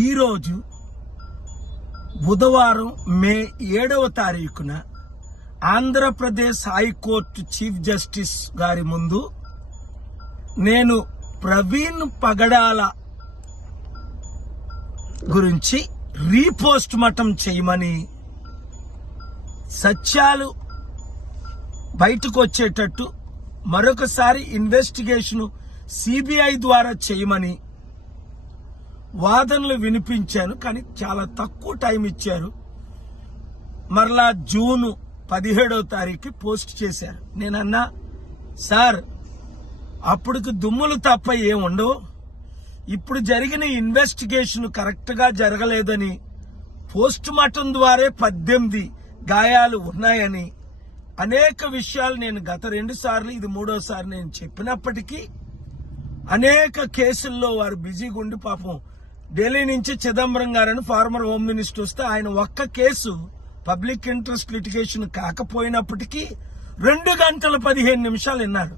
ఈరోజు బుధవారం మే 7వ తారీఖున ఆంధ్రప్రదేశ్ హైకోర్టు చీఫ్ జస్టిస్ గారి ముందు నేను ప్రవీణ్ పగడాల గురించి రీపోస్ట్ మార్టం చేయమని, సత్యాలు బయటకు వచ్చేటట్టు మరొకసారి ఇన్వెస్టిగేషన్ సిబిఐ ద్వారా చేయమని వాదనలు వినిపించాను. కానీ చాలా తక్కువ టైం ఇచ్చారు. మరలా జూన్ 17వ తారీఖు పోస్ట్ చేశారు. నేనన్నా, సార్ అప్పటికి దుమ్ములు తప్ప ఏముండవు, ఇప్పుడు జరిగిన ఇన్వెస్టిగేషన్ కరెక్ట్ గా జరగలేదని, పోస్ట్ మార్టం ద్వారా 18 గాయాలు ఉన్నాయని, అనేక విషయాలు నేను గత 2 సార్లు, ఇది 3వసారి నేను చెప్పినప్పటికీ అనేక కేసుల్లో వారు బిజీగా ఉండి, పాపం ఢిల్లీ నుంచి చిదంబరం గారని ఫార్మర్ హోమ్ మినిస్టర్ వస్తే ఆయన ఒక్క కేసు పబ్లిక్ ఇంట్రెస్ట్ లిటిగేషన్ కాకపోయినప్పటికీ 2 గంటల 15 నిమిషాలు విన్నారు.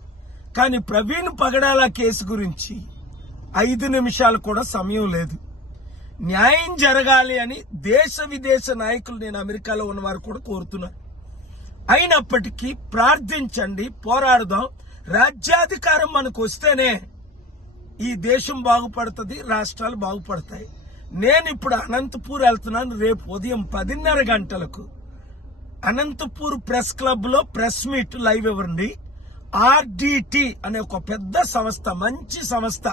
కానీ ప్రవీణ్ పగడాల కేసు గురించి 5 నిమిషాలు కూడా సమయం లేదు. న్యాయం జరగాలి అని దేశ విదేశ నాయకులు, నేను అమెరికాలో ఉన్నవారు కూడా కోరుతున్నారు. అయినప్పటికీ ప్రార్థించండి, పోరాడదాం. రాజ్యాధికారం మనకు వస్తేనే ఈ దేశం బాగుపడుతుంది, రాష్ట్రాలు బాగుపడతాయి. నేను ఇప్పుడు అనంతపూర్ వెళ్తున్నాను. రేపు ఉదయం 10:30 గంటలకు అనంతపూర్ ప్రెస్ క్లబ్ లో ప్రెస్ మీట్ లైవ్ ఇవ్వండి. RDT అనే ఒక పెద్ద సంస్థ, మంచి సంస్థ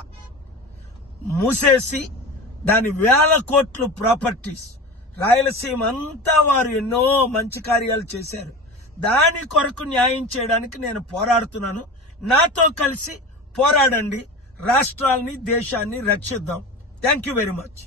మూసేసి దాని 1000 కోట్లు ప్రాపర్టీస్, రాయలసీమ అంతా వారు ఎన్నో మంచి కార్యాలు చేశారు. దాని కొరకు న్యాయం చేయడానికి నేను పోరాడుతున్నాను. నాతో కలిసి పోరాడండి. రాష్ట్రాల్ని, దేశాన్ని రక్షిద్దాం. Thank you very much.